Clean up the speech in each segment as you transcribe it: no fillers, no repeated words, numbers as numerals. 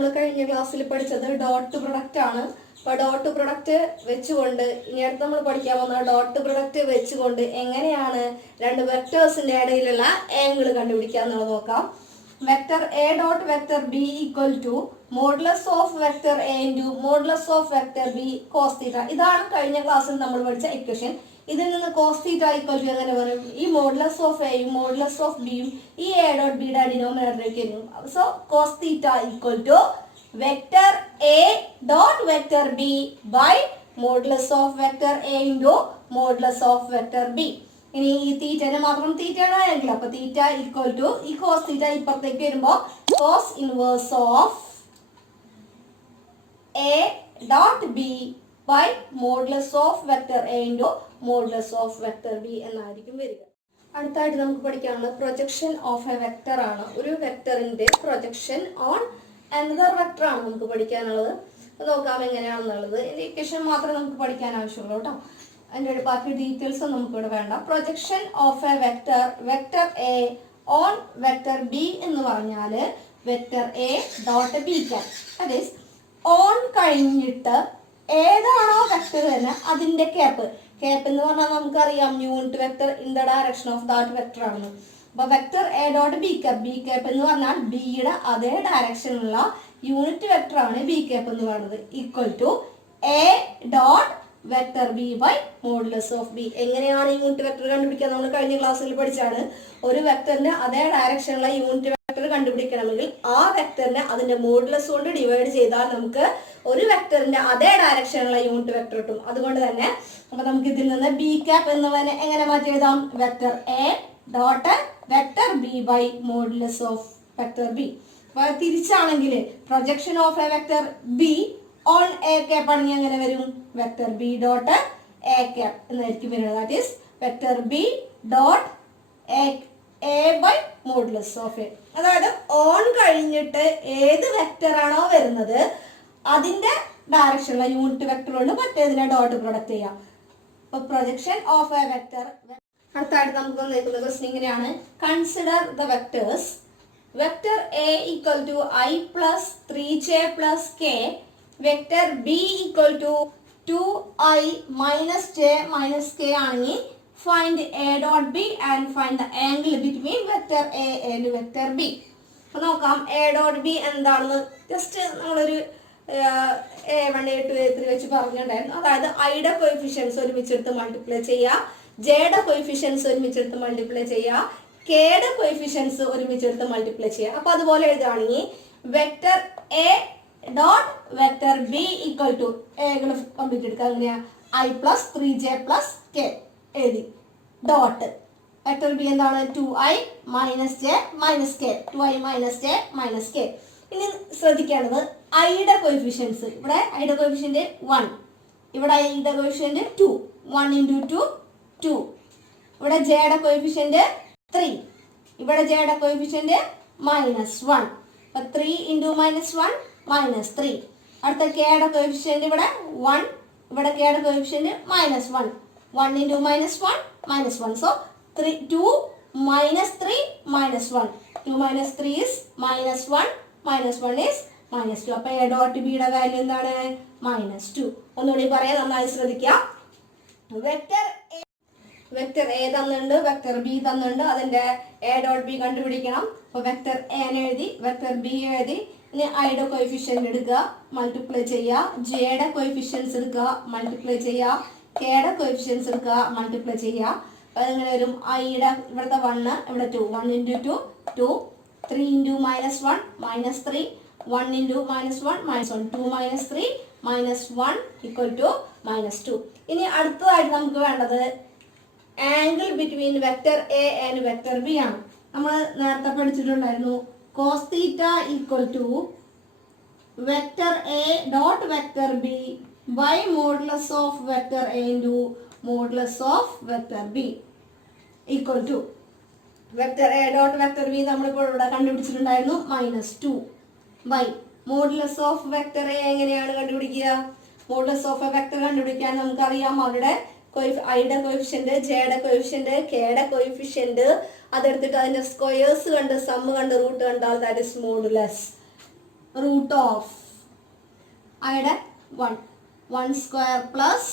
നമ്മൾ കഴിഞ്ഞ ക്ലാസ്സിൽ പഠിച്ചത് ഡോട്ട് പ്രൊഡക്റ്റ് ആണ്. അപ്പോൾ ഡോട്ട് പ്രൊഡക്റ്റ് വെച്ചുകൊണ്ട് ഇനി അടുത്ത് നമ്മൾ പഠിക്കാൻ പോകുന്ന ഡോട്ട് പ്രൊഡക്റ്റ് വെച്ചുകൊണ്ട് എങ്ങനെയാണ് രണ്ട് വെക്ടേഴ്സിന്റെ ഇടയിലുള്ള ആംഗിൾ കണ്ടുപിടിക്കുക എന്നുള്ളത് നോക്കാം. Vector A dot vector B equal to modulus of vector A into modulus of vector B cos theta. ഇതാണ് കഴിഞ്ഞ ക്ലാസ്സിൽ നമ്മൾ പഠിച്ച ഇക്വേഷൻ. ഇതിൽ നിന്ന് കോസ് തീറ്റ ഈക്വൽ ടു എങ്ങനെ പറയും? ഈ മോഡുലസ് ഓഫ് എയും മോഡുലസ് ഓഫ് ബിയും ഈ എ ഡോട്ട് ബിയുടെ ഡിനോമിനേറ്ററിലേക്ക് വരും. So cos theta equal to vector A dot vector B by modulus of vector A into modulus of vector B. ഇനി ഈ തീറ്റനെ മാത്രം തീറ്റയാണ് ആണെങ്കിൽ അപ്പൊ തീറ്റ ഈക്വൽ ടു ഈ കോസ് തീറ്റ ഇപ്പുറത്തേക്ക് വരുമ്പോൾ cos inverse of A dot B by modulus of vector A into modulus of vector B എന്നായിരിക്കും വരിക. അടുത്തായിട്ട് നമുക്ക് പഠിക്കാനുള്ളത് പ്രൊജക്ഷൻ ഓഫ് എ വെക്ടർ ആണ്. ഒരു വെക്ടറിന്റെ പ്രൊജക്ഷൻ ഓൺ അനദർ വെക്ടർ ആണ് നമുക്ക് പഠിക്കാനുള്ളത്. നോക്കാം എങ്ങനെയാണെന്നുള്ളത്. ഇതിന്റെ ഇക്വേഷൻ മാത്രമേ നമുക്ക് പഠിക്കാൻ ആവശ്യമുള്ളൂ കേട്ടോ. അതിൻ്റെ ബാക്കി ഡീറ്റെയിൽസ് നമുക്ക് ഇവിടെ വേണ്ട. Projection of a vector vector A on vector B എന്ന് പറഞ്ഞാൽ vector A dot B cap. That is on കഴിഞ്ഞിട്ട് ഏതാണോ വെക്ടർ തന്നെ അതിന്റെ ക്യാപ്പ്. ക്യാപ്പ് എന്ന് പറഞ്ഞാൽ നമുക്കറിയാം unit vector in the direction of that vector ആണെന്ന്. അപ്പൊ vector A dot B cap, B cap എന്ന് പറഞ്ഞാൽ ബിയുടെ അതേ ഡയറക്ഷനിലുള്ള യൂണിറ്റ് വെക്ടർ ആണ് ബി ക്യാപ്പ് എന്ന് പറയുന്നത്. Equal to A dot vector B by modulus of B. എങ്ങനെയാണ് യൂണിറ്റ് വെക്ടർ കണ്ടുപിടിക്കുക? നമ്മൾ കഴിഞ്ഞ ക്ലാസ്സിൽ പഠിച്ചാണ്. ഒരു വെക്ടറിന്റെ അതേ ഡയറക്ഷനിലുള്ള യൂണിറ്റ് വെക്ടർ കണ്ടുപിടിക്കണമെങ്കിൽ ആ വെക്ടറിനെ അതിന്റെ മോഡുലസ് കൊണ്ട് ഡിവൈഡ് ചെയ്താൽ നമുക്ക് ഒരു വെക്ടറിന്റെ അതേ ഡയറക്ഷനിലുള്ള യൂണിറ്റ് വെക്ടർ കിട്ടും. അതുകൊണ്ട് തന്നെ അപ്പൊ നമുക്ക് ഇതിൽ നിന്ന് ബി ക്യാപ്പ് എന്നവനെ എങ്ങനെ മാറ്റി എഴുതാം? Vector A dot vector B by modulus of vector b. അപ്പൊ തിരിച്ചാണെങ്കിൽ projection of a vector b on a cap ആണെങ്കിൽ എങ്ങനെ വരും? Vector B dot a cap എന്നായിരിക്കും വരുന്നത്. That is vector B dot a by modulus of a. അതായത് on കഴിഞ്ഞിട്ട് ഏത് വെക്ടർ ആണോ വരുന്നത് അതിന്റെ ഡയറക്ഷനുള്ള യൂണിറ്റ് വെക്ടർ കൊണ്ട് മറ്റേതിനെ ഡോട്ട് പ്രൊഡക്റ്റ് ചെയ്യാം. അപ്പൊ പ്രൊജക്ഷൻ ഓഫ് എ വെക്ടർ. അടുത്തായിട്ട് നമുക്ക് വന്നിരിക്കുന്ന ക്വസ്റ്റ്യൻ ഇങ്ങനെയാണ്. Consider the vectors vector A equal to i plus 3j plus k, vector B equal to 2i minus j minus k ആണെങ്കിൽ find a dot b and find the angle between vector A and vector b. അപ്പൊ നോക്കാം a dot b എന്താണെന്ന് just നമ്മളൊരു A1 A2 A3 വെച്ച് പറഞ്ഞിട്ടുണ്ടായിരുന്നു. അതായത് ഐയുടെ coefficients ഒരുമിച്ചെടുത്ത് multiply ചെയ്യുക, ജെയുടെ കോയിഫിഷ്യൻസ് ഒരുമിച്ചെടുത്ത് മൾട്ടിപ്ലൈ ചെയ്യുക, കെയുടെ കോയിഫിഷ്യൻസ് ഒരുമിച്ചെടുത്ത് മൾട്ടിപ്ലൈ ചെയ്യുക. അപ്പൊ അതുപോലെ എഴുതുകയാണെങ്കിൽ vector A dot vector B equal to എകൾ കംപ്ലീറ്റ് എടുക്കുക. അങ്ങനെയാ i plus 3j plus k എഴുതി. ഡോട്ട് വെക്ടർ ബി എന്താണ്? 2i minus j minus k, 2i minus j minus k. ഇനി ശ്രദ്ധിക്കേണ്ടത് ഐയുടെ കോയിഫിഷ്യൻസ്. ഇവിടെ ഐയുടെ കോയിഫിഷ്യന്റ് 1, ഇവിടെ ഐയുടെ കോയിഫിഷ്യന്റ് 2, 1 ഇൻറ്റു 2 2. ഇവിടെ ജെയുടെ കോയിഫിഷ്യന്റ് 3, ഇവിടെ ജെയുടെ കോയിഫിഷ്യന്റ് -1. അപ്പൊ 3 ഇൻറ്റു -1 -3. അടുത്ത കെയുടെ കോയിഫിഷ്യന്റ് ഇവിടെ 1, ഇവിടെ കെയുടെ coefficient -1, 1 into -1 -1. So 2 -3 -1. 2 - 3 is -1, -1 is -2. അപ്പൊ എ ഡോട്ട് ബിയുടെ വാല്യൂ എന്താണ്? -2. ഒന്നുകൂടി പറയാം, നന്നായി ശ്രദ്ധിക്കുക. വെക്ടർ എ തന്നിട്ടുണ്ട്, വെക്ടർ ബി തന്നിട്ടുണ്ട്. അതിന്റെ എ ഡോട്ട് ബി കണ്ടുപിടിക്കണം. അപ്പൊ വെക്ടർ എ എഴുതി, വെക്ടർ ബി എഴുതി. ഇനി ഐയുടെ കോയിഫിഷ്യന്റ് എടുക്കുക, മൾട്ടിപ്ലൈ ചെയ്യുക, ജെയുടെ കോയിഫിഷ്യൻസ് എടുക്കുക, മൾട്ടിപ്ലൈ ചെയ്യുക, കെയുടെ കോയിഫിഷ്യൻസ് എടുക്കുക, മൾട്ടിപ്ലൈ ചെയ്യുക. അപ്പൊ അതെങ്ങനെ വരും? ഐയുടെ ഇവിടുത്തെ 1, ഇവിടെ 2, 1 into 2 2, 3 into -1 -3, 1 into -1 -1, 2 - 3 -1 equal to -2. ഇനി അടുത്തതായിട്ട് നമുക്ക് വേണ്ടത് angle between vector A and vector B ആണ്. നമ്മൾ നേരത്തെ പഠിച്ചിട്ടുണ്ടായിരുന്നു cos theta equal to vector A dot vector B by modulus of vector A into modulus of vector B equal to vector A dot vector B നമ്മളിപ്പോൾ ഇവിടെ കണ്ടുപിടിച്ചിട്ടുണ്ടായിരുന്നു -2 by modulus of vector A. എങ്ങനെയാണ് കണ്ടുപിടിക്കുക? Modulus of a vector കണ്ടുപിടിക്കാൻ നമുക്കറിയാം അവരുടെ ഐയുടെ coefficient, ജെയുടെ കോയിഫിഷ്യന്റ്, കെയുടെ കോയിഫിഷ്യന്റ് അതെടുത്തിട്ട് അതിന്റെ സ്ക്വയേഴ്സ് കണ്ട്, സമ്മ് കണ്ട്, റൂട്ട് കണ്ടാൽ that is modulus. Root of ഐയുടെ 1 square plus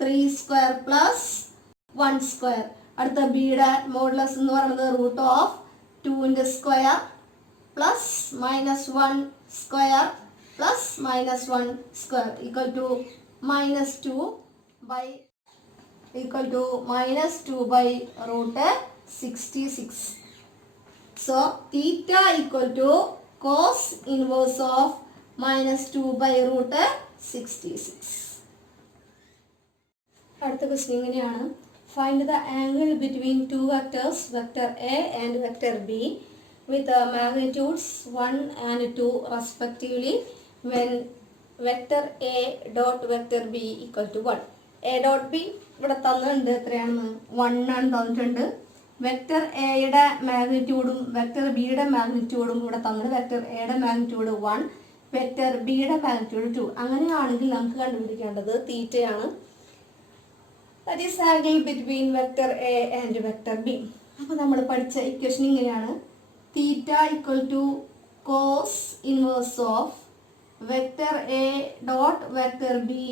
3 square plus 1 square. അടുത്ത ബിയുടെ മോഡുലസ് എന്ന് പറയുന്നത് root of 2 square plus -1 square plus -1 square equal to -2 by root 66. So theta equal to cos inverse of -2 by root 66. അടുത്ത question ഇങ്ങനെയാണ്. Find the angle between two vectors vector A and vector B with magnitudes 1 and 2 respectively when vector A dot vector B equal to 1. A dot B ഇവിടെ തന്നിട്ടുണ്ട്, എത്രയാണെന്ന് 1 ആണ് തന്നിട്ടുണ്ട്. Vector എയുടെ മാഗ്നിറ്റ്യൂഡും vector ബിയുടെ മാഗ്നിറ്റ്യൂഡും ഇവിടെ തന്നിട്ടുണ്ട്. വെക്ടർ എയുടെ മാഗ്നിറ്റ്യൂഡ് 1, വെക്ടർ ബിയുടെ മാഗ്നിറ്റ്യൂഡ് 2. അങ്ങനെയാണെങ്കിൽ നമുക്ക് കണ്ടുപിടിക്കേണ്ടത് തീറ്റയാണ്. That is angle between vector A and vector B. അപ്പോൾ നമ്മൾ പഠിച്ച ഇക്വേഷൻ ഇങ്ങനെയാണ്. Theta equal to cos inverse of vector A dot vector B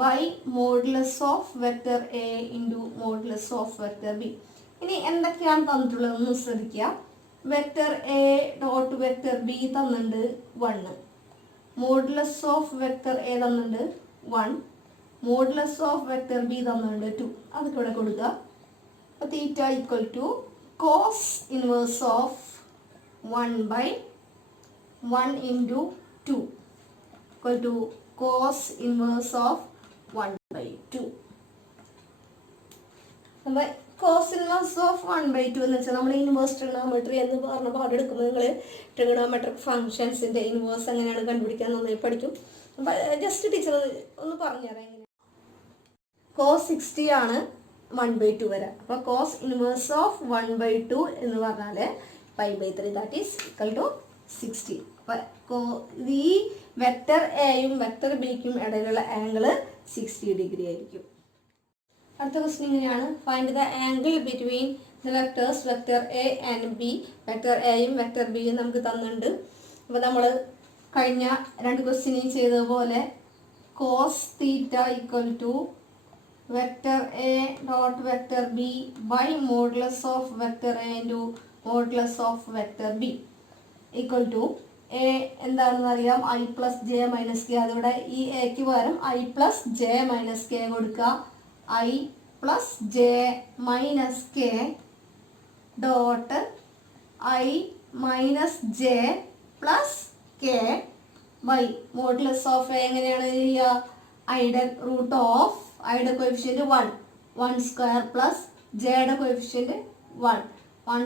by modulus of vector A into modulus of vector B. ഇനി എന്തൊക്കെയാണ് തന്നിട്ടുള്ളതെന്ന് ശ്രദ്ധിക്കുക. Vector A dot vector B തന്നിട്ടുണ്ട് 1, modulus of vector A തന്നിട്ടുണ്ട് 1, modulus of vector B തന്നിട്ടുണ്ട് 2. അതൊക്കെ ഇവിടെ കൊടുക്കുക. അപ്പോൾ theta equal to cos inverse of 1 by 1 into 2 equal to cos inverse of 1 by 2. നമ്മൾ cos inverse of 1 by 2 എന്ന് വെച്ചാൽ നമ്മൾ ഇൻവേഴ്സ് ട്രിഗണോമെട്രി എന്ന് പറഞ്ഞ പാഠം എടുക്കുമ്പോൾ നിങ്ങൾ ട്രിഗണോമെട്രിക് ഫംഗ്ഷൻസിൻ്റെ ഇൻവേഴ്സ് എങ്ങനെയാണ് കണ്ടുപിടിക്കാൻ നന്നായി പഠിക്കും. അപ്പം ജസ്റ്റ് ടീച്ചർ ഒന്ന് പറഞ്ഞുതരാം എങ്ങനെയാണ്. cos 60 ആണ് 1 by 2 വരെ. അപ്പോൾ cos inverse of 1 by 2 എന്ന് പറഞ്ഞാൽ pi/3 that is equal to 60. അപ്പോൾ ഈ വെക്ടർ എയും വെക്ടർ ബിക്കും ഇടയിലുള്ള ആംഗിൾ 60 ഡിഗ്രി ആയിരിക്കും. അടുത്ത ക്വസ്റ്റ്യൻ ഇങ്ങനെയാണ്. Find the angle between the vectors vector A and B. Vector എയും വെക്ടർ ബിയും നമുക്ക് തന്നിട്ടുണ്ട്. അപ്പോൾ നമ്മൾ കഴിഞ്ഞ 2 ക്വസ്റ്റ്യനിൽ ചെയ്തതുപോലെ cos theta equal to vector A dot vector B by modulus of vector A into modulus of vector B equal to A എന്താണെന്ന് അറിയാം, i plus J minus K. അതിവിടെ ഈ എക്ക് പകരം i plus J minus K കൊടുക്കുക. i plus J minus K dot i minus j plus k by modulus of A എങ്ങനെയാണ് ചെയ്യുക? ഐയുടെ റൂട്ട് ഓഫ് ഐയുടെ കോഎഫിഷ്യൻറ്റ് 1 സ്ക്വയർ പ്ലസ് ജെയുടെ കോഎഫിഷ്യൻറ്റ് 1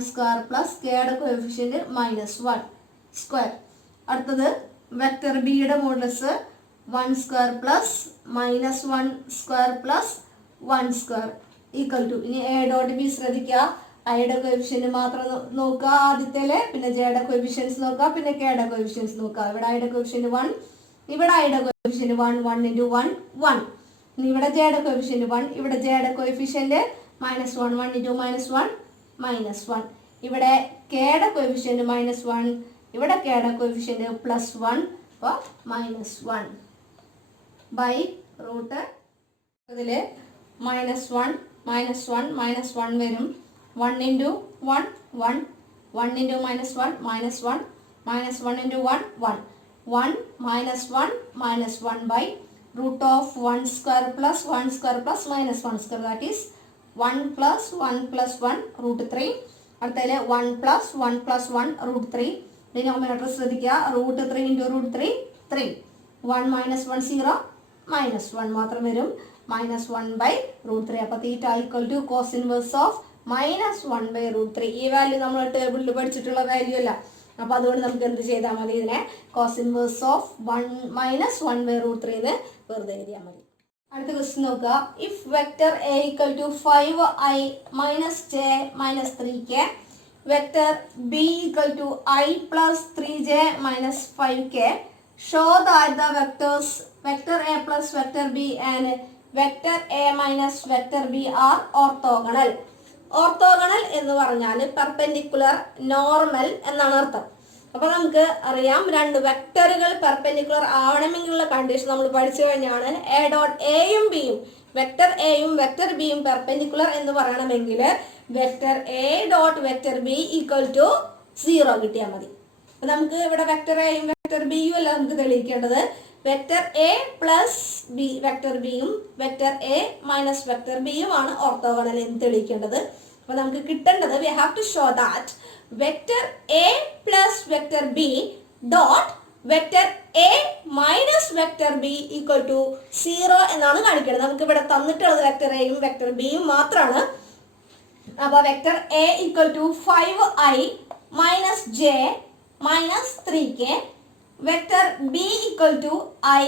സ്ക്വയർ പ്ലസ് കെയുടെ കോഎഫിഷ്യൻറ്റ് -1 സ്ക്വയർ. അടുത്തത് വെക്ടർ ബിയുടെ modulus 1 square plus -1 square plus 1 square equal to. ഇനി A dot B ശ്രദ്ധിക്കുക. ഐയുടെ കോഎഫിഷ്യൻറ്റ് മാത്രം നോക്കുക ആദ്യത്തേല്, പിന്നെ ജെയുടെ കോഎഫിഷ്യൻസ് നോക്കുക, പിന്നെ കെയുടെ കോഎഫിഷ്യൻസ് നോക്കുക. ഇവിടെ ഐയുടെ കോഎഫിഷ്യൻറ്റ് 1, ഇവിടെ ഐയുടെ കോഎഫിഷ്യൻറ്റ് 1 into 1 1. ഇനി ഇവിടെ ജെയുടെ കോഎഫിഷ്യൻറ്റ് 1, ഇവിടെ ജെയുടെ കോഎഫിഷ്യൻറ്റ് -1 1 into -1 -1. ഇവിടെ കെയുടെ കോഎഫിഷ്യൻറ്റ് -1, ഇവിടെ കെയുടെ കോഎഫിഷ്യൻറ്റ് +1, അപ്പോൾ -1 ബൈ റൂട്ട്. ഇതിൽ -1 വരും. 1 into 1 1, 1 into -1 -1, -1 into 1 1, 1 -1 by root of 1 square plus 1 square plus -1 square, that is 1 plus 1 plus 1 root 3. അടുത്തതിൽ 1 plus 1 plus 1 root 3. ഡിനോമിനേറ്റർ ശ്രദ്ധിക്കുക. root 3 into root 3 3. 1 -1 0 -1 മാത്രം വരും. -1 by root 3. അപ്പോൾ theta equal to cos inverse of -1 by root 3. ഈ value നമ്മൾ ടേബിളിൽ പഠിച്ചിട്ടുള്ള value അല്ല. അപ്പോൾ അതുകൊണ്ട് നമുക്ക് എന്ത് ചെയ്താൽ മതി? ഇതിനെ cos inverse of -1 by root 3 എന്ന് വെറുതെ എഴുതിയാൽ മതി. അടുത്ത ക്വസ്റ്റ്യൻ നോക്കുക. If vector A equal to 5i minus j minus 3k, vector B equal to i plus 3j minus 5k, show that the vectors vector a plus vector b and vector a minus vector b are orthogonal. Orthogonal എന്ന് പറഞ്ഞാൽ perpendicular normal എന്നാണ് അർത്ഥം. അപ്പൊ നമുക്ക് അറിയാം രണ്ട് വെക്ടറുകൾ perpendicular ആവണമെന്നുള്ള condition നമ്മൾ പഠിച്ചു കഴിഞ്ഞാണ്. എ ഡോട്ട് എയും ബിയും വെക്ടർ എയും വെക്ടർ ബിയും പെർപെൻഡിക്കുലർ എന്ന് പറയണമെങ്കിൽ vector A dot vector B equal to 0 കിട്ടിയാൽ മതി. അപ്പൊ നമുക്ക് ഇവിടെ വെക്ടർ എയും വെക്ടർ ബിയും അല്ല നമുക്ക് തെളിയിക്കേണ്ടത്, vector A plus B vector ബിയും വെക്ടർ എ മൈനസ് വെക്ടർ ബിയും ആണ് ഓർത്തോഗണൽ എന്ന് തെളിയിക്കേണ്ടത്. അപ്പൊ നമുക്ക് കിട്ടേണ്ടത് we have to show that vector A plus vector B dot vector A minus vector B equal to 0 എന്നാണ് കാണിക്കേണ്ടത്. നമുക്ക് ഇവിടെ തന്നിട്ടുള്ളത് വെക്ടർ എയും വെക്ടർ ബിയും മാത്രമാണ്. അപ്പൊ vector A equal to 5i minus j minus 3k, vector B equal to i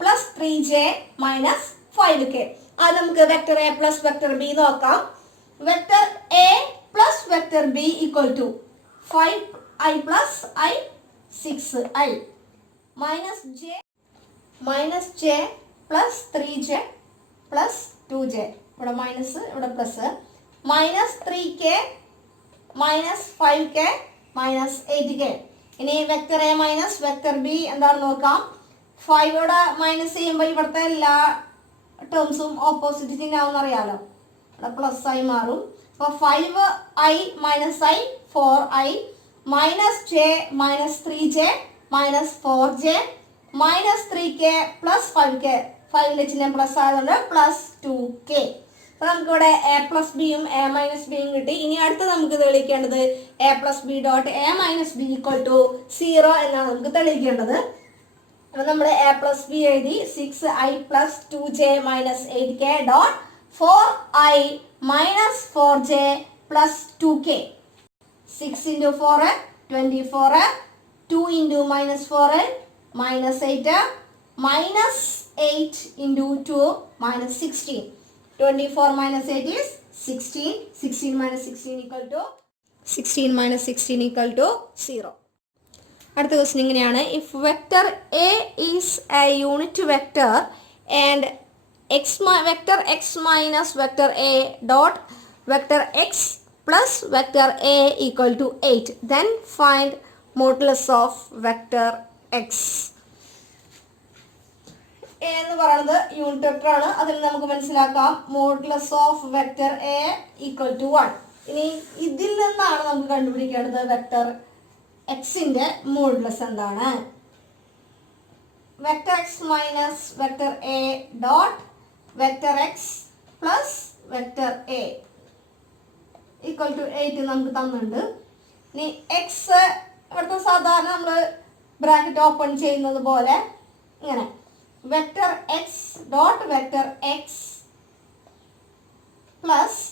plus 3j minus 5k. അത് നമുക്ക് vector A plus vector B നോക്കാം. Vector A plus vector B equal to 5i plus i 6i minus j plus 3j plus 2j, ഇവിടെ minus ഇവിടെ plus, minus 3k minus 5k minus 8k. ഇനി vector A minus vector B എന്താണെന്ന് നോക്കാം. 5 ഇവിടെ minus ചെയ്യുമ്പോൾ ഇവിടുത്തെ എല്ലാ ടേംസും opposite ചിഹ്നമാണെന്ന് അറിയാലോ, ഇവിടെ പ്ലസ് ആയി മാറും. അപ്പോൾ 5i minus i 4i minus j minus 3j minus 4j minus 3k plus 5k, 5ന്റെ ചിഹ്നം പ്ലസ് ആയതുകൊണ്ട് പ്ലസ് 2k. അപ്പൊ നമുക്കിവിടെ എ പ്ലസ് ബിയും എ മൈനസ് ബിയും കിട്ടി. ഇനി അടുത്ത് നമുക്ക് തെളിയിക്കേണ്ടത് A plus B dot A minus B equal to 0 എന്നാണ് നമുക്ക് തെളിയിക്കേണ്ടത്. അപ്പൊ നമ്മൾ എ പ്ലസ് ബി എഴുതി 6i plus 2j minus 8k dot 4i minus 4j plus 2k. 6 into 4 24, 2 into minus 4 minus 8, minus 8 into 2 minus 16. 24 minus 8 is 16. 16 minus 16 equal to 0. അടുത്ത question ഇങ്ങനെയാണ്. If vector A is a unit vector and vector X minus vector A dot vector X plus vector A equal to 8, then find modulus of vector x. A എന്ന് പറയുന്നത് unit vector ആണ്. അതിൽ നമുക്ക് മനസ്സിലാക്കാം modulus of vector A equal to 1. ഇനി ഇതിൽ നിന്നാണ് നമുക്ക് കണ്ടുപിടിക്കേണ്ടത് വെക്ടർ എക്സിന്റെ മോഡുലസ് എന്താണ്. Vector X minus vector A dot vector X plus vector A equal to 8 നമുക്ക് തന്നിട്ടുണ്ട്. ഇനി എക്സ് ഇവിടുത്തെ സാധാരണ നമ്മൾ ബ്രാക്കറ്റ് ഓപ്പൺ ചെയ്യുന്നത് പോലെ ഇങ്ങനെ vector X dot vector X plus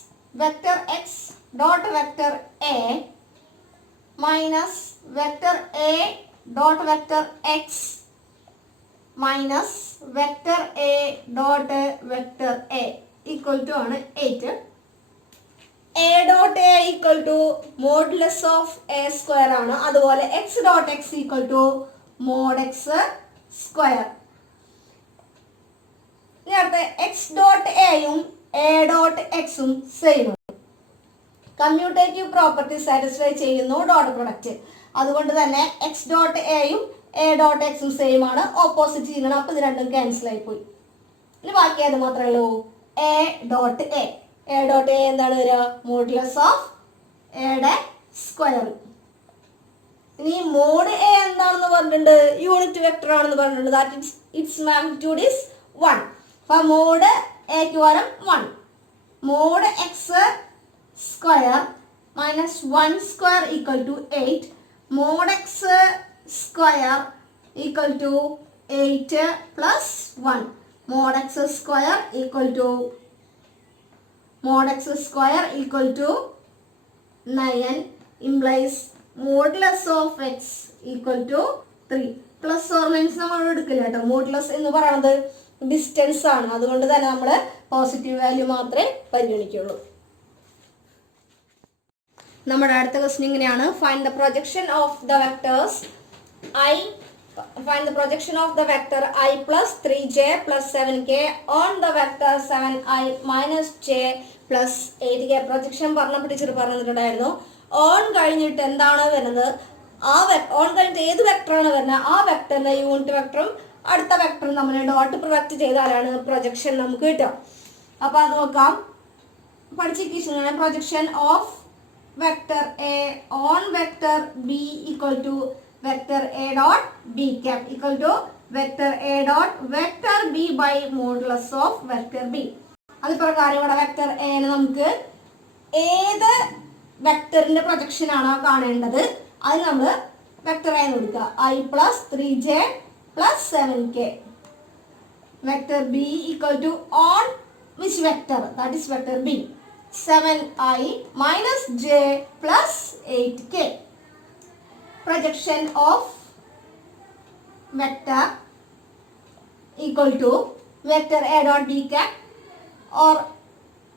vector X dot vector A minus vector A dot vector X minus vector A dot vector A equal to ആണ് 8. A dot A equal to modulus of A square ആണ്. അതുപോലെ X dot X equal to mod X square. ഇനി അടുത്ത X dot എയും A dot എക്സും same. Commutative property satisfy ചെയ്യുന്നു dot product. അതുകൊണ്ട് തന്നെ എക്സ് ഡോട്ട് എയും എ ഡോട്ട് എക്സും സെയിം ആണ്, ഓപ്പോസിറ്റ് ചെയ്യണം. അപ്പോൾ ഇത് രണ്ടും ക്യാൻസൽ ആയി പോയി. ഇനി ബാക്കി അത് മാത്രമേ ഉള്ളൂ A dot A. A dot A എന്താണ് വരിക? മോഡുലസ് ഓഫ് എയുടെ സ്ക്വയർ. ഇനി മോഡ് എ എന്താണെന്ന് പറഞ്ഞിട്ടുണ്ട്? യൂണിറ്റ് വെക്ടർ ആണെന്ന് പറഞ്ഞിട്ടുണ്ട്. That its magnitude is 1. അപ്പോൾ മോഡ് എക്ക് പകരം 1. Mod X square minus 1 square equal to 8. Mod X square equal to 8 plus 1. Mod X square equal to mod x square equal to 9 implies modulus of x equal to 3. Plus or minus നമ്മൾ എടുക്കില്ല കേട്ടോ. Modulus എന്ന് പറയുന്നത് distance ആണ്. അതുകൊണ്ട് തന്നെ നമ്മൾ positive value മാത്രമേ പരിഗണിക്കുള്ളൂ. നമ്മുടെ അടുത്ത ക്വസ്റ്റ്യൻ ഇങ്ങനെയാണ്. Find the projection of the vectors I. Find the projection of the vector I plus 3j plus 7k on the vector 7i minus j plus 8k. Projection പറഞ്ഞപ്പോൾ teacher പറഞ്ഞിട്ടുണ്ടായിരുന്നു on കഴിഞ്ഞിട്ട് എന്താണോ വരുന്നത് ആ ഓൺ കഴിഞ്ഞിട്ട് ഏത് വെക്ടറാണ് വരുന്നത് ആ വെക്ടറിന്റെ യൂണിറ്റ് വെക്ടറും അടുത്ത വെക്ടറും നമ്മൾ ഡോട്ട് പ്രൊഡക്റ്റ് ചെയ്താലാണ് പ്രൊജക്ഷൻ നമുക്ക് കിട്ടുക. അപ്പൊ അത് നോക്കാം. പഠിച്ചിരിക്കുന്ന projection of vector A on vector B equal to vector A dot B cap equal to vector A dot vector B by modulus of vector B. അത് പ്രകാരം ഇവിടെ വെക്ടർ എ നമുക്ക് ഏത് വെക്ടറിന്റെ പ്രൊജക്ഷൻ ആണോ കാണേണ്ടത് അത് നമ്മൾ വെക്ടർ എ കൊടുക്കുക. I plus 3j plus 7k. Vector B equal to on which vector, that is vector B, 7i minus j plus 8k. Projection of vector equal to vector a dot b cap or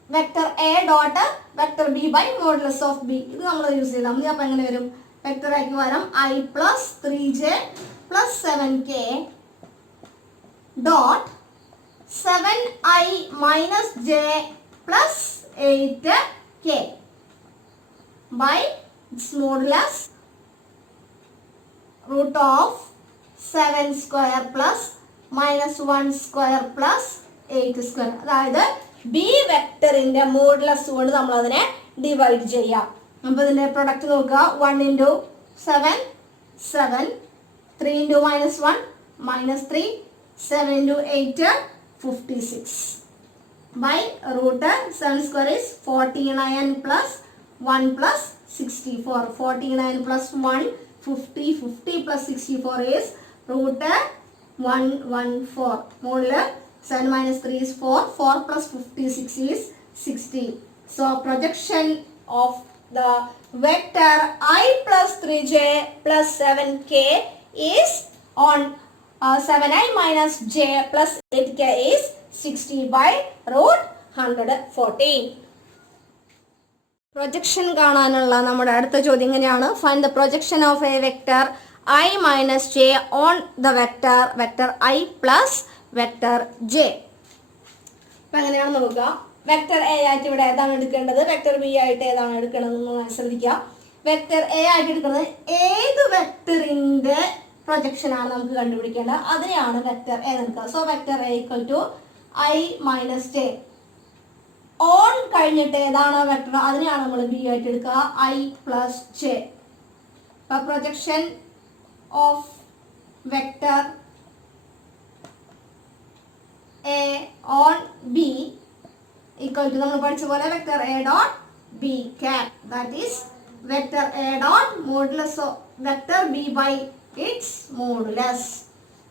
vector a dot vector b by modulus of b. ഇത് നമ്മൾ use ചെയ്താൽ മതി. അപ്പോൾ എങ്ങനെ വരും? Vector ആക്കി വരാം I plus 3j plus 7k dot 7i minus j plus 8k by its modulus root of 7 square plus minus 1 square plus 8 square. അതായത് ബി വെക്ടറിന്റെ മോഡുലസ് കൊണ്ട് നമ്മൾ അതിനെ ഡിവൈഡ് ചെയ്യാം. അപ്പോൾ ഇതിന്റെ പ്രൊഡക്റ്റ് നോക്കുക. 1 into 7 7, 3 into minus 1 minus 3, 7 into 8 56 by root 7 square is 49 plus 1 plus 64. 49 plus 1 50, 50 plus 64 is root 114. Modular 7 minus 3 is 4, 4 plus 56 is 60. So projection of the vector I plus 3j plus 7k is on 7i minus j plus 8k is 60 by root 114. Projection കാണാനുള്ള നമ്മുടെ അടുത്ത ചോദ്യം ഇങ്ങനെയാണ്. Find the projection of a vector I minus j on the vector I plus vector j. അപ്പം എങ്ങനെയാണ് നോക്കുക. Vector A ആയിട്ട് ഇവിടെ ഏതാണ് എടുക്കേണ്ടത്, വെക്ടർ ബി ആയിട്ട് ഏതാണ് എടുക്കേണ്ടതെന്ന് ശ്രദ്ധിക്കുക. വെക്ടർ എ ആയിട്ട് എടുക്കുന്നത് ഏത് വെക്ടറിന്റെ പ്രൊജക്ഷൻ ആണ് നമുക്ക് കണ്ടുപിടിക്കേണ്ടത്, അതിനെയാണ് വെക്ടർ എ എടുക്കുക. So vector A equal to I minus j. On കഴിഞ്ഞിട്ട് ഏതാണോ വെക്ടർ അതിനെയാണ് നമ്മൾ ബി ആയിട്ട് എടുക്കുക. I plus j. അപ്പോൾ projection of vector A on B equal to നമ്മൾ പഠിച്ച പോലെ vector A dot B cap, that is vector A dot modulus of vector B by its modulus.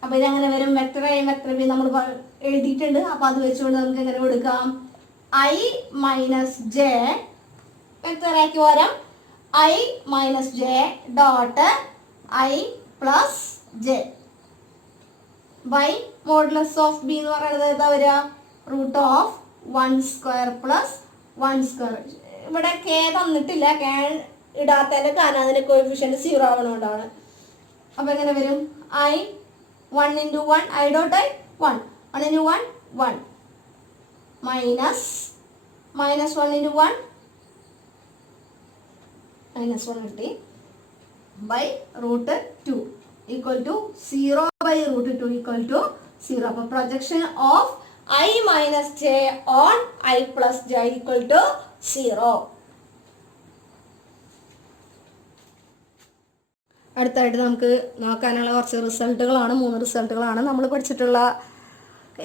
അപ്പോൾ ഇതെങ്ങനെ വരും? വെക്ടർ എ വെക്ടർ ബി നമ്മൾ എഴുതിയിട്ടുണ്ട്. അപ്പോൾ അത് വെച്ചുകൊണ്ട് നമുക്ക് എങ്ങനെ കൊടുക്കാം? I മൈനസ് ജെ വെക്ടർ ആക്കി വരാം. I minus J dot I plus J by modulus of B എന്ന് പറയുന്നത് എന്താ വരിക? Root of 1 square plus 1 square. ഇവിടെ കെ തന്നിട്ടില്ല, കെ ഇടാത്തതിന്റെ കാരണം അതിന്റെ കോഎഫിഷ്യന്റ് 0 ആവണോണ്ടാണ്. അപ്പൊ എങ്ങനെ വരും? I 1 into 1 I dot I 1 1 into 1 1 minus 1 into 1 minus 1 കിട്ടി by root 2 equal to 0 by root 2 equal to 0. അപ്പോൾ projection of I minus j on I plus j equal to 0. അടുത്തായിട്ട് നമുക്ക് നോക്കാനുള്ള കുറച്ച് റിസൾട്ടുകളാണ്. 3 റിസൾട്ടുകളാണ് നമ്മൾ പഠിച്ചിട്ടുള്ള.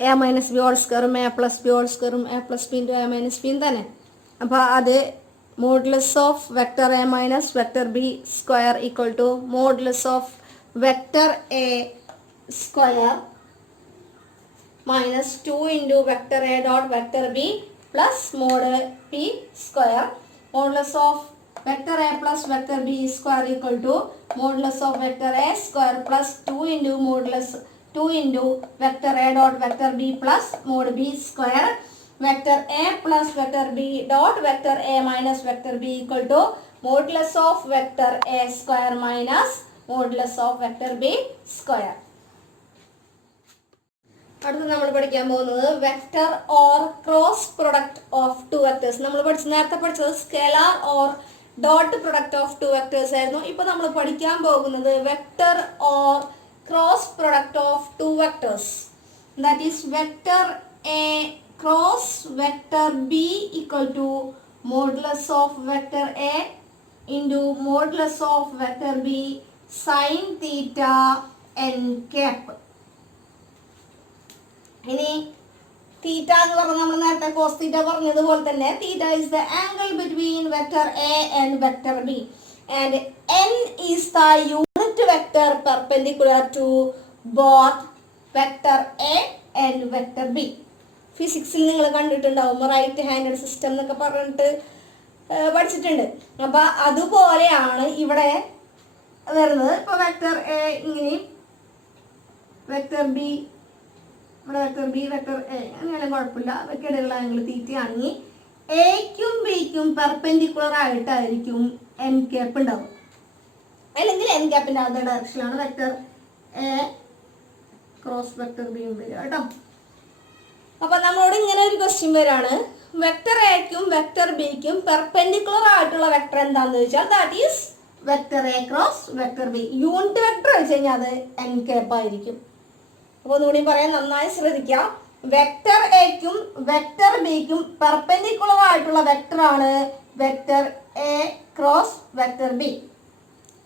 എ മൈനസ് ബി ഹോൾ സ്ക്വയറും എ പ്ലസ് ബി ഹോൾ സ്ക്വയറും A plus B into A minus ബിയും തന്നെ. അപ്പോൾ അത് modulus of vector A minus vector B square equal to modulus of vector A square minus 2 into vector a dot vector b plus mod p square. Modulus of vector a plus vector b square equal to modulus of vector a square plus 2 into modulus 2 into vector a dot vector b plus mod b square. Vector a plus vector b dot vector a minus vector b equal to modulus of vector a square minus modulus of vector b square. അടുത്ത് നമ്മൾ പഠിക്കാൻ പോകുന്നത് vector or cross product of two vectors. നമ്മൾ നേരത്തെ പഠിച്ചത് scalar or dot product of two vectors ആയിരുന്നു. ഇപ്പൊ നമ്മൾ പഠിക്കാൻ പോകുന്നത് vector or cross product of two vectors. That is vector A cross vector B equal to modulus of vector A into modulus of vector B sine theta N cap. ഇനി theta എന്ന് പറഞ്ഞാൽ നമ്മൾ നേരത്തെ കോസ് തീറ്റ പറഞ്ഞതുപോലെ തന്നെ theta is the angle between vector A and vector B and n is the unit vector perpendicular to both vector A and vector B. ഫിസിക്സിൽ നിങ്ങൾ കണ്ടിട്ടുണ്ടാവും റൈറ്റ് ഹാൻഡഡ് സിസ്റ്റം എന്നൊക്കെ പറഞ്ഞിട്ട് പഠിച്ചിട്ടുണ്ട്. അപ്പൊ അതുപോലെയാണ് ഇവിടെ വരുന്നത്. ഇപ്പൊ വെക്ടർ എ ഇങ്ങനെയും വെക്ടർ ബി ഇവിടെ വെക്ടർ ബി വെക്ടർ എ അങ്ങനെയാലും കുഴപ്പമില്ല. വെക്ടറുള്ള ആംഗിൾ തീറ്റ ആണെങ്കിൽ എക്കും ബിക്കും പെർപെൻഡിക്കുലർ ആയിട്ടായിരിക്കും എൻ ക്യാപ്പ് ഉണ്ടാവും. അല്ലെങ്കിൽ എൻ ക്യാപ്പിന്റെ അതേ ഡയറക്ഷനിലാണ് വെക്ടർ എ ക്രോസ് വെക്ടർ ബിയും വരിക കേട്ടോ. അപ്പൊ നമ്മളോട് ഇങ്ങനെ ഒരു ക്വസ്റ്റ്യൻ വരാണ്, വെക്ടർ എക്കും വെക്ടർ ബിക്കും പെർപെൻഡിക്കുലർ ആയിട്ടുള്ള വെക്ടർ എന്താണെന്ന് ചോദിച്ചാൽ that is vector A cross vector B. Unit vector വെച്ച് കഴിഞ്ഞാൽ അത് എൻ ക്യാപ്പ് ആയിരിക്കും. അപ്പൊ ഒന്നുകൂടി പറയാൻ നന്നായി ശ്രദ്ധിക്കാം. വെക്ടർ എക്കും വെക്ടർ ബിക്കും പെർപെൻഡിക്കുലർ ആയിട്ടുള്ള വെക്ടർ ആണ് vector A cross vector B.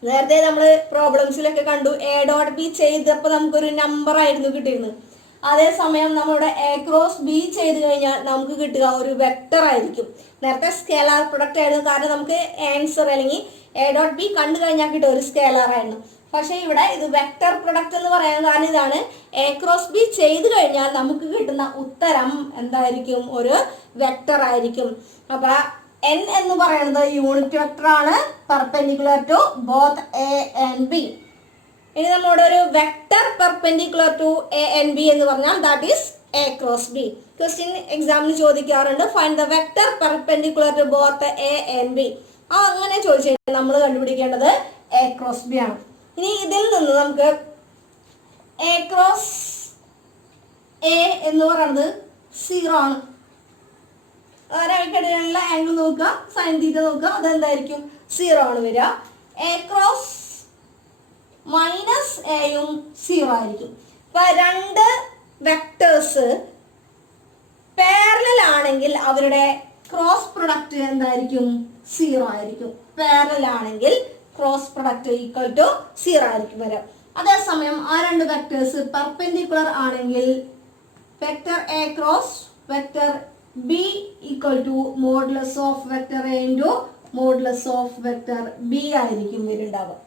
നേരത്തെ നമ്മൾ പ്രോബ്ലംസിലൊക്കെ കണ്ടു എ ഡോട്ട് ബി ചെയ്തപ്പോൾ നമുക്കൊരു നമ്പർ ആയിരുന്നു കിട്ടിയിരുന്നത്. അതേസമയം നമ്മുടെ എ ക്രോസ് ബി ചെയ്ത് കഴിഞ്ഞാൽ നമുക്ക് കിട്ടുക ഒരു വെക്ടർ ആയിരിക്കും. നേരത്തെ സ്കേലാർ പ്രൊഡക്റ്റ് ആയിരുന്നു, കാരണം നമുക്ക് ആൻസർ അല്ലെങ്കിൽ എ ഡോട്ട് ബി കണ്ടു കഴിഞ്ഞാൽ കിട്ടുക ഒരു സ്കേലാർ ആയിരുന്നു. പക്ഷെ ഇവിടെ ഇത് വെക്ടർ പ്രൊഡക്റ്റ് എന്ന് പറയാൻ കാരണം ഇതാണ്, എ ക്രോസ് ബി ചെയ്ത് കഴിഞ്ഞാൽ നമുക്ക് കിട്ടുന്ന ഉത്തരം എന്തായിരിക്കും, ഒരു വെക്ടർ ആയിരിക്കും. അപ്പൊ എൻ എന്ന് പറയുന്നത് യൂണിറ്റ് വെക്ടർ ആണ്, perpendicular to both A and B. ഇനി നമ്മളോട് ഒരു vector perpendicular to A and B എന്ന് പറഞ്ഞാൽ that is A cross B. Question എക്സാമിന് ചോദിക്കാറുണ്ട്, find the vector perpendicular to both A and B. അങ്ങനെ ചോദിച്ചു കഴിഞ്ഞാൽ നമ്മൾ കണ്ടുപിടിക്കേണ്ടത് എ ക്രോസ് ബി ആണ്. ഇനി ഇതിൽ നിന്ന് നമുക്ക് എ ക്രോസ് എ എന്ന് പറയുന്നത് 0 ആണ്. ഒരാൾക്കിടയിലുള്ള ആംഗിൾ നോക്കുക, സൈൻ തീറ്റ നോക്കുക, അതെന്തായിരിക്കും 0 ആണ് വരിക. എ ക്രോസ് മൈനസ് എയും 0 ആയിരിക്കും. ഇപ്പൊ രണ്ട് വെക്ടേഴ്സ് പാരലൽ ആണെങ്കിൽ അവരുടെ ക്രോസ് പ്രൊഡക്റ്റ് എന്തായിരിക്കും, 0 ആയിരിക്കും. പാരലൽ ആണെങ്കിൽ ക്രോസ് പ്രൊഡക്റ്റ് ഈക്വൽ ടു 0 ആയിരിക്കും വരാം. അതേസമയം ആ രണ്ട് വെക്ടേഴ്സ് പെർപെൻഡിക്കുലർ ആണെങ്കിൽ vector A cross vector B equal to modulus of vector A into modulus of vector B ആയിരിക്കും വരുന്നുണ്ടാവുക.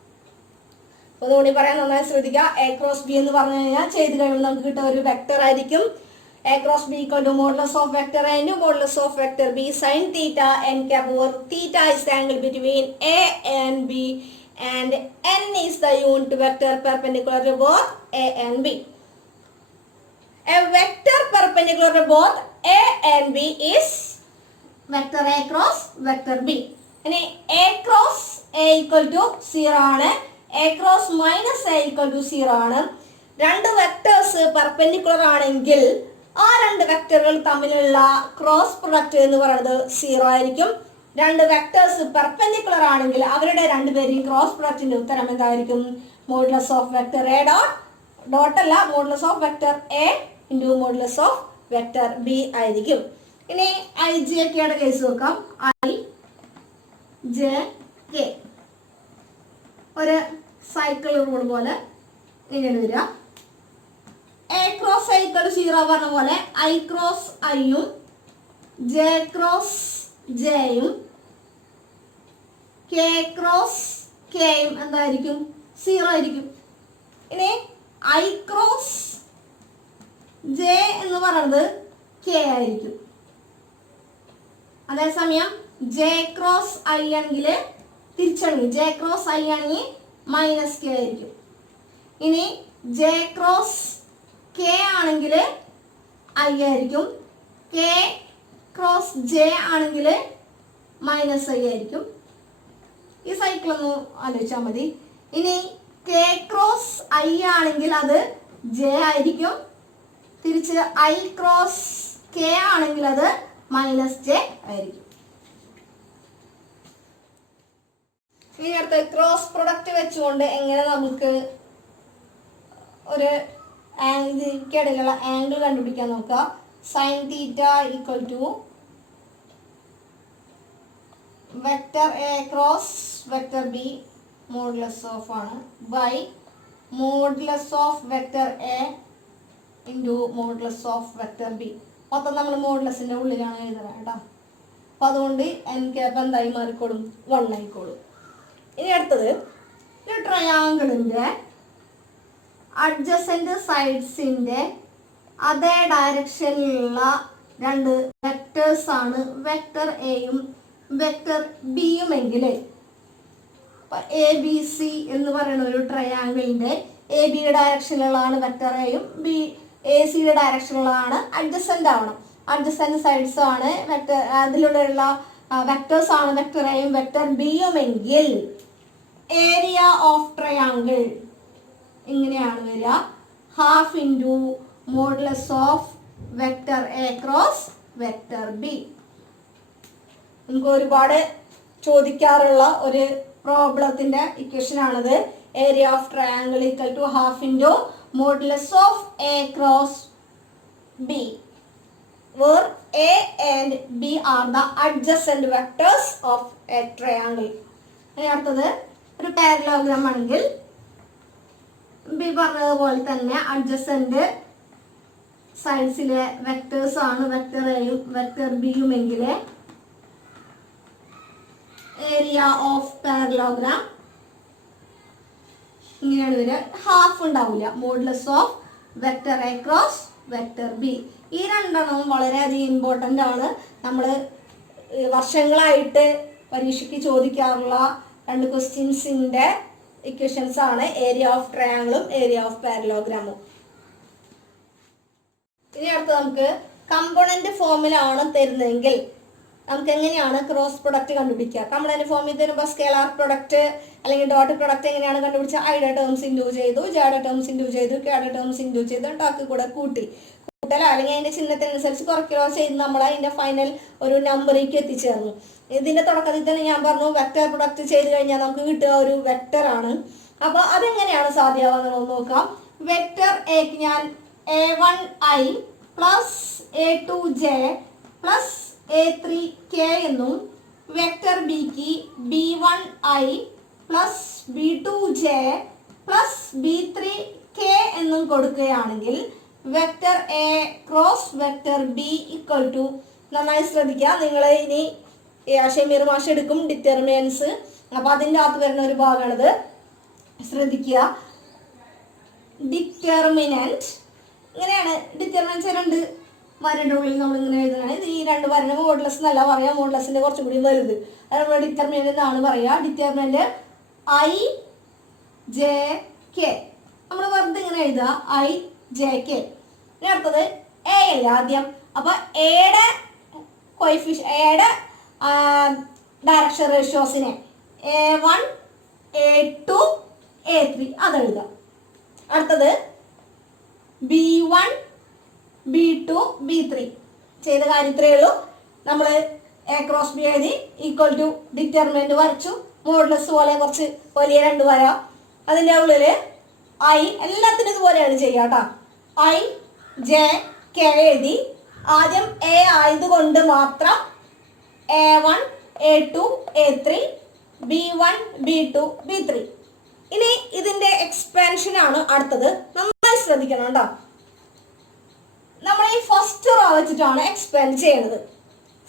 ഒന്നുകൂടി പറയാൻ നന്നായി ശ്രദ്ധിക്കുക. എ ക്രോസ് ബി എന്ന് പറഞ്ഞു കഴിഞ്ഞാൽ ചെയ്ത് കഴിയുമ്പോൾ നമുക്ക് കിട്ടുന്ന ഒരു വെക്ടർ ആയിരിക്കും. A cross B equal to modulus of vector A into modulus of vector B sin theta n cap, where theta is the angle between A and B and n is the unit vector perpendicular to both A and B. A vector perpendicular to both A and B is vector A cross vector B. And A cross A equal to 0 ആണ്, A cross minus A equal to 0 ആണ്. രണ്ട് vectors perpendicular ആണെങ്കിൽ ആ രണ്ട് വെക്ടറുകൾ തമ്മിലുള്ള cross product എന്ന് പറയുന്നത് 0 ആയിരിക്കും. രണ്ട് വെക്ടേഴ്സ് പെർപെൻഡിക്കുലർ ആണെങ്കിൽ അവരുടെ രണ്ടുപേരെയും ക്രോസ് പ്രൊഡക്റ്റിന്റെ ഉത്തരം എന്തായിരിക്കും, modulus of vector A dot അല്ല, modulus of vector A into modulus of vector B ആയിരിക്കും. ഇനി ഐ ജെ കെയുടെ കേസ് നോക്കാം. ഐ ജെ കെ ഒരു സൈക്കിൾ റൂൾ പോലെ ഇങ്ങനെ വരിക. A cross i equal to 0 പറഞ്ഞ പോലെ ഐ ക്രോസ് ഐയും ജെ ക്രോസ് ജെയും കെ ക്രോസ് കെയും എന്തായിരിക്കും, 0 ആയിരിക്കും. ഇനി ഐ ക്രോസ് ജെ എന്ന് പറയുന്നത് കെ ആയിരിക്കും. അതേസമയം ജെ ക്രോസ് ഐ ആണെങ്കിൽ തിരിച്ചാണെങ്കിൽ ജെ ക്രോസ് ഐ ആണെങ്കിൽ മൈനസ് കെ ആയിരിക്കും. ഇനി ജെ ക്രോസ് കെ ആണെങ്കിൽ ഐ ആയിരിക്കും, കെ ക്രോസ് ജെ ആണെങ്കിൽ മൈനസ് ഐ ആയിരിക്കും. ഈ സൈക്കിൾ ഒന്ന് ആലോചിച്ചാൽ മതി. ഇനി കെ ക്രോസ് ഐ ആണെങ്കിൽ അത് ജെ ആയിരിക്കും, തിരിച്ച് ഐ ക്രോസ് കെ ആണെങ്കിൽ അത് മൈനസ് ജെ ആയിരിക്കും. ഇനി അടുത്ത ക്രോസ് പ്രൊഡക്റ്റ് വെച്ചുകൊണ്ട് എങ്ങനെ നമുക്ക് ഒരു ഇതിനിടയിലുള്ള ആംഗിൾ കണ്ടുപിടിക്കാൻ നോക്കാം. Sine theta equal to vector A cross vector B modulus of ആണ് by modulus of vector A into modulus of vector B. മൊത്തം നമ്മൾ മോഡുലസിൻ്റെ ഉള്ളിലാണ് എഴുതുന്നത് കേട്ടോ. അപ്പോൾ അതുകൊണ്ട് എൻ ക്യാപ്പ് എന്തായി മാറിക്കോളും, 1 ആയിക്കോളും. ഇനി അടുത്തത് ഒരു ട്രയാങ്കിളിൻ്റെ അഡ്ജസൻറ്റ് സൈഡ്സിൻ്റെ അതേ ഡയറക്ഷനിലുള്ള രണ്ട് വെക്ടേഴ്സാണ് വെക്ടർ എയും വെക്ടർ ബിയും എങ്കിൽ എ ബി സി എന്ന് പറയുന്ന ഒരു ട്രയാങ്കിളിൻ്റെ എ ബിയുടെ ഡയറക്ഷനിലുള്ളതാണ് വെക്ടർ എയും ബി എ സിയുടെ ഡയറക്ഷനിലുള്ളതാണ് അഡ്ജസൻ്റ് ആവണം. അഡ്ജസൻറ്റ് സൈഡ്സ് ആണ് വെക്ടർ, അതിലൂടെയുള്ള വെക്ടേഴ്സ് ആണ് വെക്ടർ എയും വെക്ടർ ബിയും എങ്കിൽ ഏരിയ ഓഫ് ട്രയാങ്കിൾ ഇങ്ങനെയാണ് വരിക, half into modulus of vector A cross vector B. നമുക്ക് ഒരുപാട് ചോദിക്കാറുള്ള ഒരു പ്രോബ്ലത്തിൻ്റെ ഇക്വേഷൻ ആണിത്. Area of triangle equal to half into modulus of A cross B where A and B are the adjacent vectors of a triangle. ഇനി അടുത്തത് ഒരു parallelogram ആണെങ്കിൽ ബി പറഞ്ഞതുപോലെ തന്നെ അഡ്ജസൻറ്റ് സൈഡ്സിലെ വെക്ടേഴ്സ് ആണ് വെക്ടർ എയും വെക്ടർ ബിയും എങ്കിൽ ഏരിയ ഓഫ് പാരലോഗ്രാം ഇങ്ങനെയാണ് വരിക, ഹാഫ് ഉണ്ടാവില്ല, modulus of vector A cross vector B. ഈ രണ്ടെണ്ണവും വളരെയധികം ഇമ്പോർട്ടൻ്റ് ആണ്. നമ്മൾ വർഷങ്ങളായിട്ട് പരീക്ഷയ്ക്ക് ചോദിക്കാറുള്ള രണ്ട് ക്വസ്റ്റ്യൻസിൻ്റെ ഇക്വേഷൻസ് ആണ് ഏരിയ ഓഫ് ട്രയാങ്കിളും ഏരിയ ഓഫ് പാരലോഗ്രാമും. ഇനി അടുത്ത് നമുക്ക് കമ്പോണന്റ് ഫോമിലാണ് തരുന്നതെങ്കിൽ നമുക്ക് എങ്ങനെയാണ് ക്രോസ് പ്രൊഡക്റ്റ് കണ്ടുപിടിക്കുക. കമ്പോണന്റ് ഫോമിൽ തരുമ്പോൾ സ്കേലാർ പ്രൊഡക്റ്റ് അല്ലെങ്കിൽ ഡോട്ട് പ്രൊഡക്റ്റ് എങ്ങനെയാണ് കണ്ടുപിടിക്കുക, ഐയുടെ ടേംസ് ഇൻഡ്യൂ ചെയ്തു, ജെയുടെ ടേംസ് ഇൻഡ്യൂ ചെയ്തു, കെയുടെ ടേംസ് ഇൻഡ്യൂ ചെയ്തു, ടാക്ക് കൂടെ കൂട്ടലോ അല്ലെങ്കിൽ അതിൻ്റെ ചിഹ്നത്തിനനുസരിച്ച് കുറയ്ക്കലോ ചെയ്ത് നമ്മൾ അതിൻ്റെ ഫൈനൽ ഒരു നമ്പറിലേക്ക് എത്തിച്ചേർന്നു. ഇതിൻ്റെ തുടക്കത്തിൽ തന്നെ ഞാൻ പറഞ്ഞു വെക്ടർ പ്രൊഡക്റ്റ് ചെയ്ത് കഴിഞ്ഞാൽ നമുക്ക് കിട്ടുക ഒരു വെക്ടറാണ്. അപ്പോൾ അതെങ്ങനെയാണ് സാധ്യമാകുന്നത് നോക്കാം. വെക്ടർ എക്ക് ഞാൻ A1i plus A2j plus A3k എന്നും വെക്ടർ ബിക്ക് B1i plus B2j plus B3k എന്നും കൊടുക്കുകയാണെങ്കിൽ vector A cross vector B equal to, നന്നായി ശ്രദ്ധിക്കുക, നിങ്ങൾ ഇനി ഷമീർ മാഷ് എടുക്കും ഡിറ്റർമിനൻസ്, അപ്പോൾ അതിൻ്റെ അകത്ത് വരുന്ന ഒരു ഭാഗമാണിത്, ശ്രദ്ധിക്കുക. ഡിറ്റർമിനൻറ്റ് ഇങ്ങനെയാണ്, ഡിറ്റർമിനൻസ് രണ്ട് വരൻ്റെ ഉള്ളിൽ നമ്മൾ ഇങ്ങനെ എഴുതുന്നതാണ്. ഈ രണ്ട് വരന് മോഡുലസ് എന്നല്ല പറയുക, മോഡുലസിൻ്റെ കുറച്ചും കൂടി വലുത്, അത് നമ്മൾ ഡിറ്റർമിനൻ്റ് എന്നാണ് പറയുക. ഡിറ്റർമിനൻ്റ് ഐ ജെ കെ, നമ്മൾ വെറുതെ ഇങ്ങനെ എഴുതുക ഐ ജെ കെ. ഇനി അടുത്തത് എ അല്ല ആദ്യം, അപ്പോൾ എയുടെ എയുടെ ഡയറക്ഷൻ റേഷ്യോസിനെ A1 A2 A3 അതെഴുതാം. അടുത്തത് B1 B2 B3 ചെയ്ത കാര്യത്രേ ഉള്ളൂ. നമ്മൾ എ ക്രോസ് ബി എഴുതി, ഈക്വൽ ടു ഡിറ്റർമിനൻ്റ് വരച്ചു, മോഡുലസ് പോലെ കുറച്ച് വലിയ രണ്ട് വര, അതിൻ്റെ ഉള്ളിൽ ഐ എല്ലാത്തിനും ഇതുപോലെയാണ് ചെയ്യുക കേട്ടോ. ഐ ജെ കെ എഴുതി, ആദ്യം എ ആയതുകൊണ്ട് മാത്രം A1 A2 A3 B1 B2 B3. ഇനി ഇതിൻ്റെ എക്സ്പാൻഷൻ ആണ് അടുത്തത്, നന്നായി ശ്രദ്ധിക്കണം കേട്ടോ. നമ്മൾ ഈ ഫസ്റ്റ് റോ വെച്ചിട്ടാണ് എക്സ്പാൻഡ് ചെയ്യുന്നത്.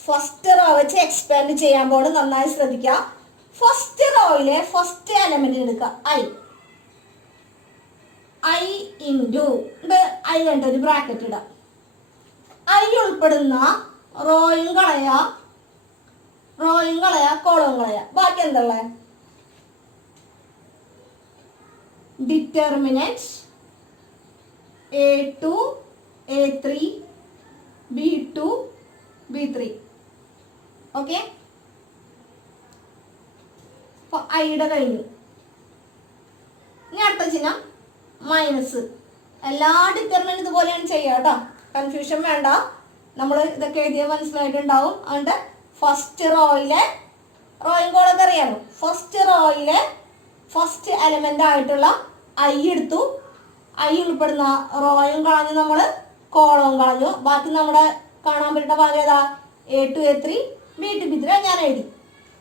ഫസ്റ്റ് റോ വെച്ച് എക്സ്പാൻഡ് ചെയ്യാൻ പോണ്, നന്നായി ശ്രദ്ധിക്കുക. ഫസ്റ്റ് റോയിലെ ഫസ്റ്റ് എലമെന്റ് എടുക്കുക ഐ ഇൻറ്റു ഐ കണ്ട ഒരു ബ്രാക്കറ്റ് ഇടാം. ഐ ഉൾപ്പെടുന്ന റോയും കളയാ, കോളവും കളയാ, ബാക്കി എന്താ determinant A2 A3 B2 B3. Okay, അപ്പോൾ ഐയുടെ കഴിഞ്ഞു. ഇനി അടുത്ത ചിഹ്നം മൈനസ്. എല്ലാ ഡിറ്റർമിനന്റ് ഇതുപോലെയാണ് ചെയ്യുക കേട്ടോ, കൺഫ്യൂഷൻ വേണ്ട. നമ്മൾ ഇതൊക്കെ എഴുതിയ മനസ്സിലായിട്ടുണ്ടാവും. അതുകൊണ്ട് ഫസ്റ്റ് റോയിലെ റോയും കോളൊക്കെ അറിയാലോ. ഫസ്റ്റ് റോയിലെ ഫസ്റ്റ് എലമെന്റ് ആയിട്ടുള്ള ഐ എടുത്തു. ഐ ഉൾപ്പെടുന്ന റോയും കളഞ്ഞു, നമ്മൾ കോളവും കളഞ്ഞു. ബാക്കി നമ്മുടെ കാണാൻ പറ്റുന്ന ഭാഗം ഏതാ? A2 A3 B2 B3 ഞാൻ എഴുതി.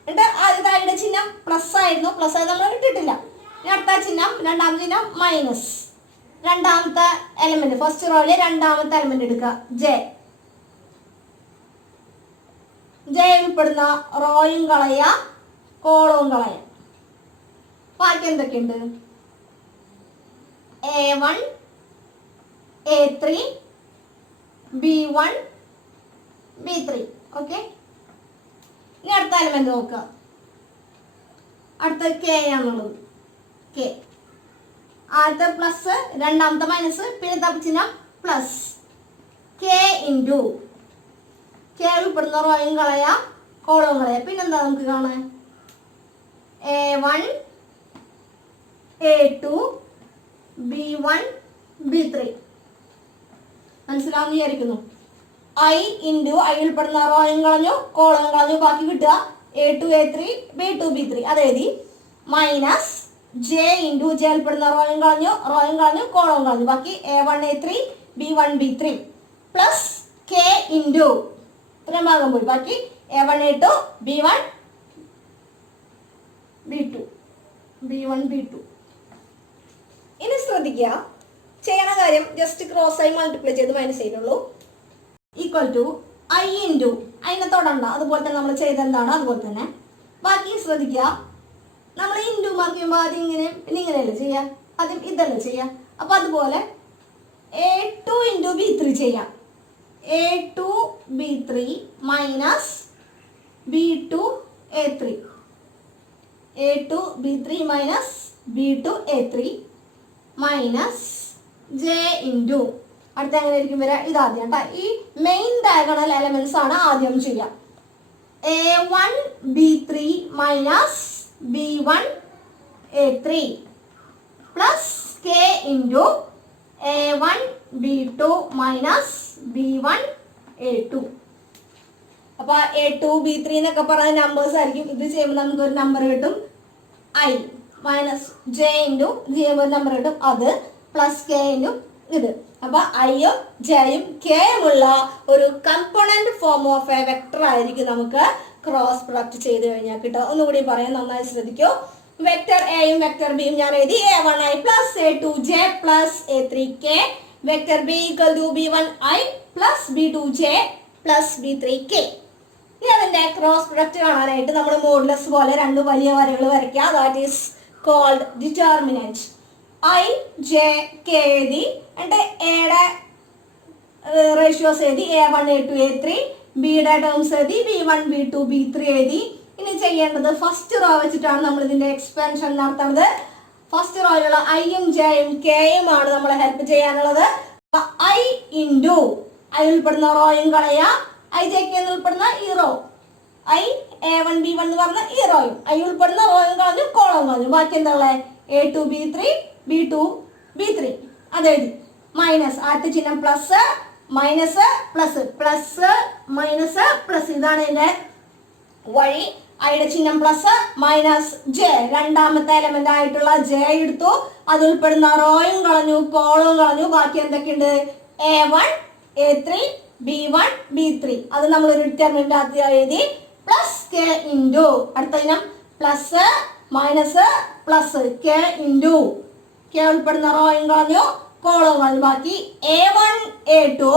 എന്നിട്ട് ആദ്യത്തെ ഐയുടെ ചിഹ്നം പ്ലസ് ആയിരുന്നു, പ്ലസ് ആയി നമ്മൾ ഇട്ടിട്ടില്ല. ഇനി അടുത്ത ചിഹ്നം, രണ്ടാമത്തെ ചിഹ്നം മൈനസ്. രണ്ടാമത്തെ എലമെന്റ് ഫസ്റ്റ് റോയിലെ രണ്ടാമത്തെ എലമെന്റ് എടുക്കുക, ജെ. ജെ ഉൾപ്പെടുന്ന റോയും കളയ, കോളവും കളയ. ബാക്കി എന്തൊക്കെയുണ്ട്? A1 A3 B1 B3. Okay, ഇനി അടുത്ത എലമെന്റ് നോക്കുക. അടുത്ത കെ ആണുള്ളത്, കെ. ആദ്യത്തെ പ്ലസ്, രണ്ടാമത്തെ മൈനസ്, പിന്നെ ചിഹ്നം പ്ലസ്. കെ ഇൻറ്റു കെ ഉൾപ്പെടുന്ന റോയും കളയ, കോളവും കളയ. പിന്നെന്താ നമുക്ക് കാണാൻ? A1 A2 B1 B3. മനസ്സിലാവുന്ന വിചാരിക്കുന്നു. ഐ ഇൻറ്റു ഐ ഉൾപ്പെടുന്ന റോയും കളഞ്ഞു, കോളവും കളഞ്ഞു. ബാക്കി കിട്ടുക A2 A3 B2 B3 അതെഴുതി. മൈനസ് ജെ ഇൻറ്റു ജെ ഉൾപ്പെടുന്ന റോയും കളഞ്ഞു, കോളവും കളഞ്ഞു. ബാക്കി A1 A3 B1 B3 plus k into ഇത്രയും ഭാഗം പോയി. ബാക്കി A1 A2 B1 B2. ഇനി ശ്രദ്ധിക്കുക, ചെയ്യണ കാര്യം ജസ്റ്റ് ക്രോസ് ആയി മൾട്ടിപ്ലൈ ചെയ്ത് മൈനസ് ചെയ്യുന്നുള്ളൂ. ഈക്വൽ ടു ഐ ഇൻറ്റു, അതിനെ തൊടണ്ട, അതുപോലെ തന്നെ നമ്മൾ ചെയ്തെന്താണ് അതുപോലെ തന്നെ. ബാക്കി ശ്രദ്ധിക്കുക, നമ്മൾ ഇൻറ്റു മാർക്ക് ചെയ്യുമ്പോൾ ആദ്യം ഇങ്ങനെ, പിന്നെ ഇങ്ങനെയല്ലേ ചെയ്യാം, ആദ്യം ഇതല്ലേ ചെയ്യാം. അപ്പം അതുപോലെ A2 ഇൻറ്റു B3 ചെയ്യാം. A2 B3 minus B2 A3. A2 B3 minus B2 A3 minus j into അടുത്ത എങ്ങനെ ആയിരിക്കും വരിക? ഇതാദ്യം കേട്ടോ. ഈ മെയിൻ ഡയഗണൽ എലമെന്റ്സ് ആണ് ആദ്യം ചെയ്യാം. A1 B3 minus B1 A3 plus k into A1 B2 minus B1 A2. അപ്പൊ A2 B3 എന്നൊക്കെ പറയുന്ന നമ്പേഴ്സ് ആയിരിക്കും. ഇത് ചെയ്യുമ്പോൾ നമുക്കൊരു നമ്പർ കിട്ടും, I minus j into G ചെയ്യുമ്പോൾ നമ്പർ കിട്ടും, അത് പ്ലസ് കെ ഇൻറ്റു ഇത്. അപ്പൊ ഐയും ജെയും കെയും ഉള്ള ഒരു component form of a vector ആയിരിക്കും നമുക്ക് ക്രോസ് പ്രൊഡക്റ്റ് ചെയ്ത് കഴിഞ്ഞാൽ കിട്ടുക. ഒന്നുകൂടി പറയാൻ, നന്നായി ശ്രദ്ധിക്കൂ. വെക്ടർ എയും വെക്ടർ ബിയും ഞാൻ എഴുതി. A1I plus A2J plus A3K. Vector B equal to B1I plus B2J plus B3K. ഇനി അതിന്റെ ക്രോസ് പ്രൊഡക്റ്റ് കാണാനായിട്ട് നമ്മൾ മോഡുലസ് പോലെ രണ്ട് വലിയ വരകൾ വരയ്ക്കുക. That is called determinant. I J K എഴുതി, എന്നിട്ട് എയുടെ റേഷ്യോസ് എഴുതി. A1 A2 A3. ബിയുടെ ടേംസ് എഴുതി. B1 B2 B3 എഴുതി. ഇനി ചെയ്യേണ്ടത് ഫസ്റ്റ് റോ വെച്ചിട്ടാണ് നമ്മൾ ഇതിന്റെ എക്സ്പാൻഷൻ നടത്തുന്നത്. ഫസ്റ്റ് റോയിലുള്ള ഐയും ജെയും കെയും ആണ് നമ്മളെ ഹെൽപ്പ് ചെയ്യാനുള്ളത്. ഐ ഇൻറ്റു ഐ ഉൾപ്പെടുന്ന റോയും കളയ, ഐ ജെ കെ ഉൾപ്പെടുന്ന ഈ റോ, ഐ A1 B1 എന്ന് പറഞ്ഞ ഈ റോയും, ഐ ഉൾപ്പെടുന്ന റോയും കളഞ്ഞു, കോളവും കളഞ്ഞു. ബാക്കി എന്താ ഉള്ളത്? A2 B3 B2 B3 അതെഴുതി. മൈനസ് ആദ്യത്തെ ചിഹ്നം plus, minus plus, plus minus plus. ഇതാണ് ഇതിന്റെ വഴി. ഐയുടെ ചിഹ്നം പ്ലസ്, മൈനസ് ജെ, രണ്ടാമത്തെ എലമെന്റ് ആയിട്ടുള്ള ജെ എടുത്തു. അത് ഉൾപ്പെടുന്ന റോയും കളഞ്ഞു, കോളവും കളഞ്ഞു. ബാക്കി എന്തൊക്കെയുണ്ട്? A1 A3 B1 B3. അത് നമ്മളൊരു ഡിറ്റർമിനന്റ് ആദ്യം എഴുതി. പ്ലസ് കെ ഇൻറ്റു അടുത്ത ഇനം plus minus plus k into K ഉൾപ്പെടുന്ന റോയും കളഞ്ഞു, കോളവും കളഞ്ഞു. ബാക്കി A1 A2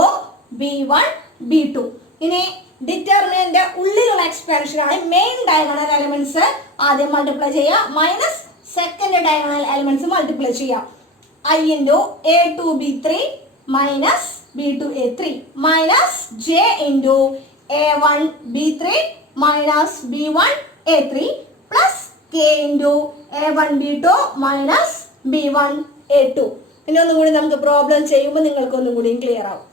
B1 B2. ഇനി ഡിറ്റർമിനന്റ് ഉള്ളിലുള്ള എക്സ്പാൻഷൻ ആണ്. മെയിൻ ഡയഗണൽ എലമെന്റ്സ് ആദ്യം മൾട്ടിപ്ലൈ ചെയ്യുക, minus second diagonal elements multiply ചെയ്യുക. I into A2 B3 minus B2 A3 minus j into A1 B3 minus B1 A3 plus k into A1 B2 minus B1 A2. ഇനി ഒന്നും കൂടി നമുക്ക് problem ചെയ്യുമ്പോൾ നിങ്ങൾക്കൊന്നും കൂടി ക്ലിയർ ആവും.